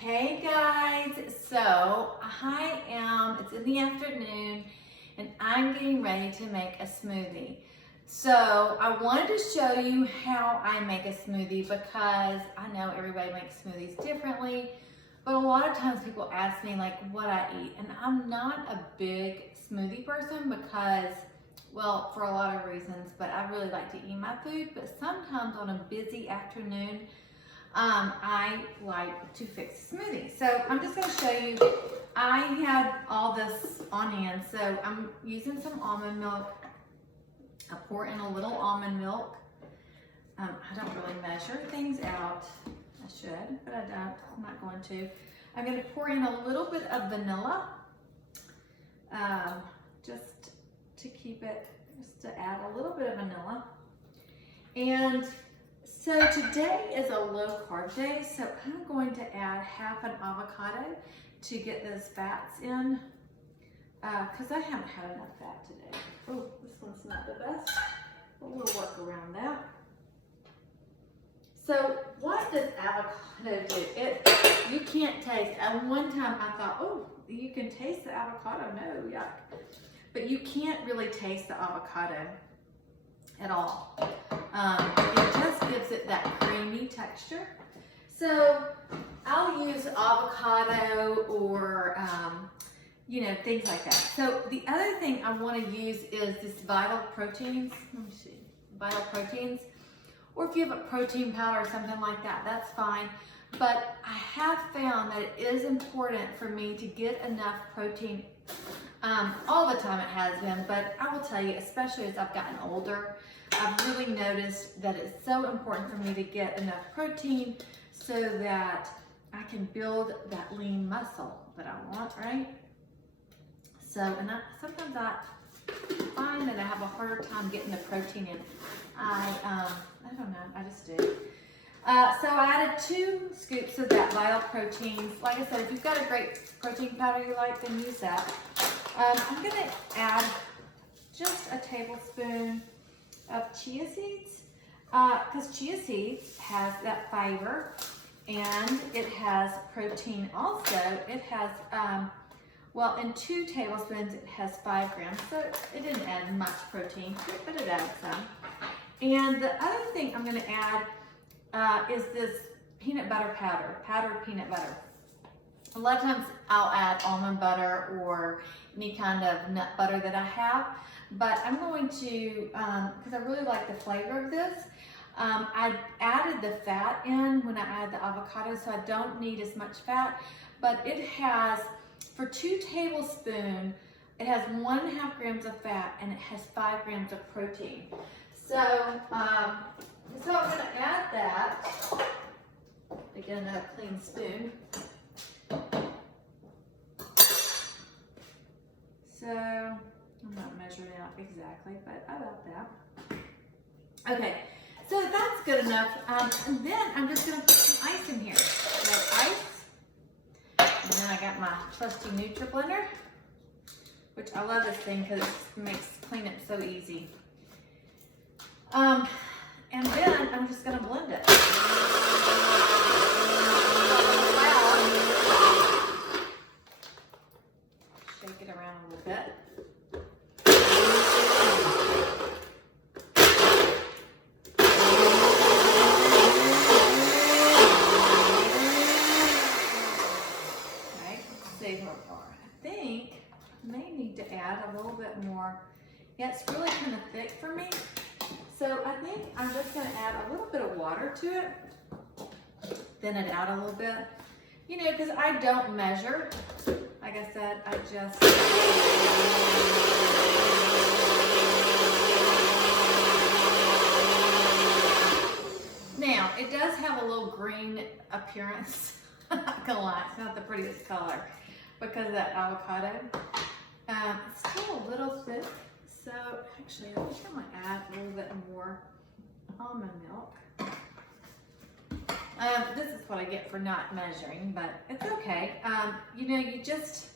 Hey guys, it's in the afternoon and I'm getting ready to make a smoothie. So I wanted to show you how I make a smoothie because I know everybody makes smoothies differently, but a lot of times people ask me like what I eat, and I'm not a big smoothie person because, well, for a lot of reasons, but I really like to eat my food, but sometimes on a busy afternoon, I like to fix a smoothie. So I'm just going to show you, I had all this on hand. So I'm using some almond milk. I pour in a little almond milk. I don't really measure things out. I should, but I don't. I'm not going to. I'm going to pour in a little bit of vanilla, just to keep it, just to add a little bit of vanilla. And so today is a low carb day, so I'm going to add half an avocado to get those fats in, because I haven't had enough fat today. Oh, this one's not the best, but we'll work around that. So what does avocado do? You can't taste. At one time I thought, oh, you can taste the avocado. No, yuck. But you can't really taste the avocado at all. It just gives it that creamy texture. So I'll use avocado or things like that. So the other thing I want to use is this Vital Proteins. Let me see, Vital Proteins, or if you have a protein powder or something like that, that's fine. But I have found that it is important for me to get enough protein. All the time it has been, but I will tell you, especially as I've gotten older, I've really noticed that it's so important for me to get enough protein so that I can build that lean muscle that I want, right? So, and sometimes I find that I have a harder time getting the protein in. I don't know, I just do. So I added 2 scoops of that Vital Proteins. Like I said, if you've got a great protein powder you like, then use that. I'm gonna add just a tablespoon of chia seeds, because chia seeds has that fiber and it has protein also. It has, well, in 2 tablespoons it has 5 grams, so it didn't add much protein, but it added some. And the other thing I'm gonna add is this peanut butter powder, powdered peanut butter. A lot of times I'll add almond butter or any kind of nut butter that I have, but I'm going to, because I really like the flavor of this, I added the fat in when I added the avocado, so I don't need as much fat, but it has, for 2 tablespoons, it has 1.5 grams of fat and it has 5 grams of protein. So, I'm gonna add that. Again, another clean spoon. So, I'm not measuring out exactly, but about that. Okay, so that's good enough. And then I'm just gonna put some ice in here. So ice, and then I got my trusty NutriBlender, which I love this thing because it makes cleanup so easy. And then I'm just gonna blend it. Shake it around a little bit. Okay, save her bar. I think I may need to add a little bit more. Yeah, it's really kind of thick for me. So I think I'm just gonna add a little bit of water to it, thin it out a little bit. You know, because I don't measure. Like I said, I just... Now, it does have a little green appearance. I'm not gonna lie, it's not the prettiest color because of that avocado. It's still a little thick. So actually, I think I'm gonna add a little bit more almond milk. This is what I get for not measuring, but it's okay. You just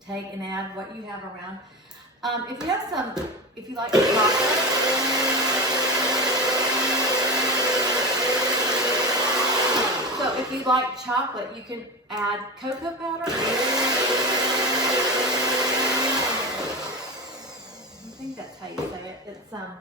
take and add what you have around. If you have some, if you like chocolate, so if you like chocolate, you can add cocoa powder. I think that's how you say it. It's cacao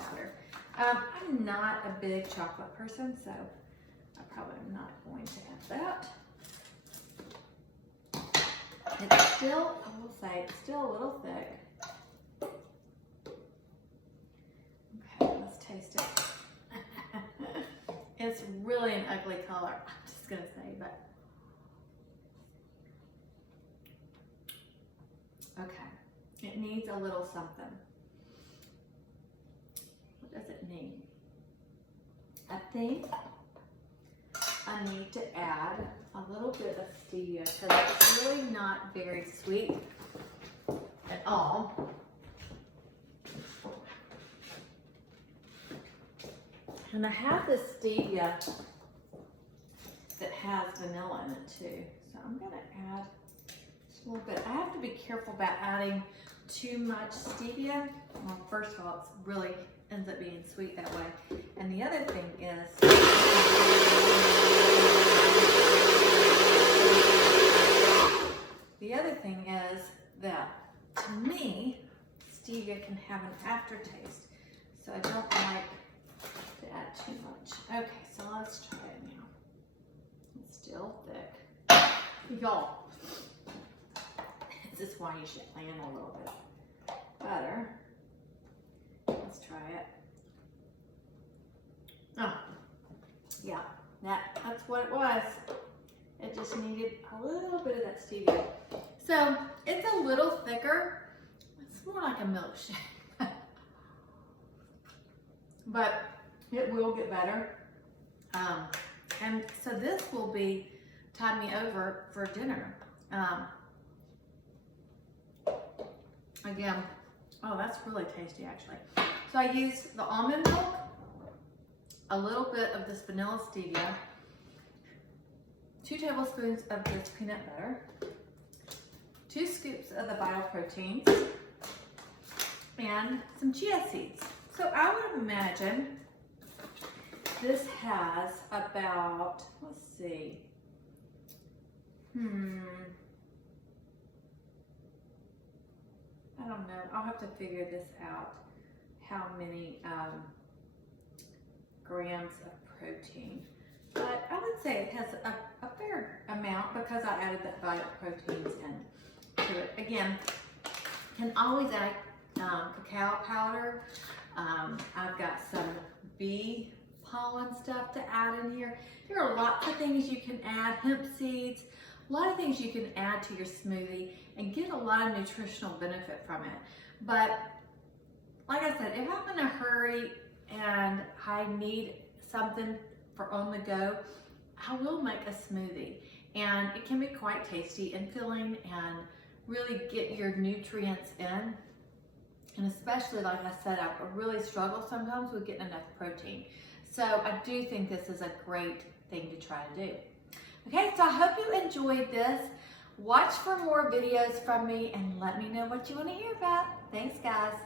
powder. I'm not a big chocolate person, so I probably am not going to add that. It's still, I will say, it's still a little thick. Okay, let's taste it. It's really an ugly color, I'm just gonna say, but. Okay, it needs a little something. What does it need? I think I need to add a little bit of stevia because it's really not very sweet at all. And I have this stevia that has vanilla in it too. So I'm gonna add just a little bit. I have to be careful about adding too much stevia. Well, first of all, it really ends up being sweet that way. And the other thing is, that to me, stevia can have an aftertaste. So I don't like to add too much. Okay, so let's try it now. It's still thick. Y'all, this is why you should plan a little bit better. Let's try it. Oh, yeah, that's what it was. It just needed a little bit of that stevia. So it's a little thicker. It's more like a milkshake. But it will get better. And so this will be tide me over for dinner. Again, oh, that's really tasty actually. So I used the almond milk, a little bit of this vanilla stevia, 2 tablespoons of this peanut butter, 2 scoops of the vital proteins, and some chia seeds. So I would imagine this has about, let's see, I don't know, I'll have to figure this out, how many grams of protein. But I would say it has a fair amount because I added that vital proteins in to it. Again, can always add cacao powder. I've got some bee pollen stuff to add in here. There are lots of things you can add, hemp seeds, a lot of things you can add to your smoothie and get a lot of nutritional benefit from it. But like I said, if I'm in a hurry and I need something for on the go, I will make a smoothie, and it can be quite tasty and filling and really get your nutrients in. And especially, like I said, I really struggle sometimes with getting enough protein. So I do think this is a great thing to try to do. Okay, so I hope you enjoyed this. Watch for more videos from me and let me know what you want to hear about. Thanks, guys.